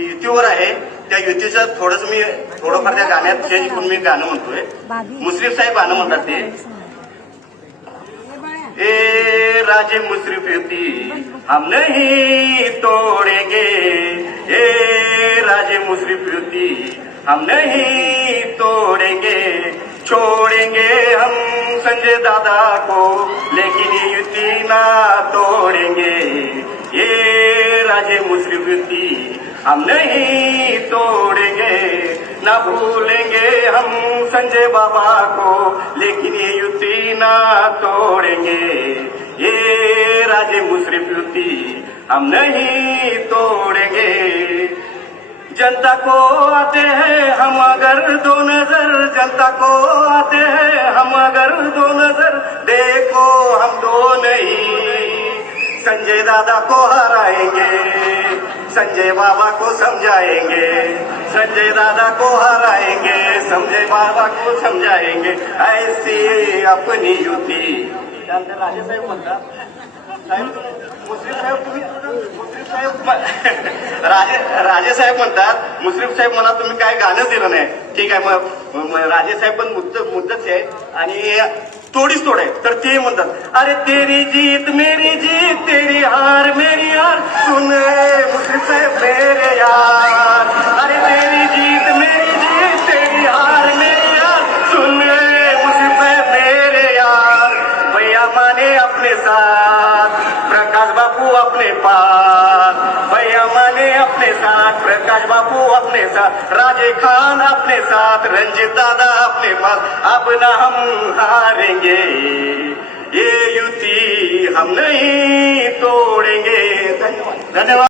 युतीवर आहे. त्या युतीचं थोडंसं मी थोडंफार त्या गाण्यात चेंज करून मी गाणं म्हणतोय. मुश्रीफ साहेब गाणं म्हणतात ते. ए राजे मुश्रिफ युती हम नहीं तोड़ेंगे. ए राजे मुश्रिफ युती हम नहीं तोड़ेंगे. छोड़ेंगे हम संजय दादा को लेकिन युति ना तोड़ेंगे. ये राजे मुश्रिफ युति हम नहीं तोड़ेंगे ना भूलेंगे हम संजय बाबा को लेकिन ये युति ना तोड़ेंगे। ये राजे मुश्रिफ युति हम नहीं तोड़ेंगे। जनता को आते हैं हम अगर दो नजर जनता को आते हैं हम अगर दो नजर। देखो हम दो नहीं संजय दादा को हराएंगे। संजय बाबा को समझाएंगे संजय दादा को हराएंगे संजय बाबा को समझाएंगे ऐसी अपनी युती। त्यानंतर राजे साहेब म्हणतात मुश्रीफ साहेब म्हणा राजे राजे साहेब म्हणतात मुश्रीफ साहेब मला तुम्ही काय गाणं दिलं नाही. ठीक आहे मग राजे साहेब पण मुद्द मुद्दच आहे. आणि तोडीच तोड आहे. तर ते म्हणतात अरे तेरी जीत मेरी अपने पास। भैया माने अपने साथ, प्रकाश बापू अपने साथ, राजे खान अपने साथ, रंजित दादा अपने पास। अब न हम हारेंगे, ये युति हम नहीं तोड़ेंगे। धन्यवाद। धन्यवाद।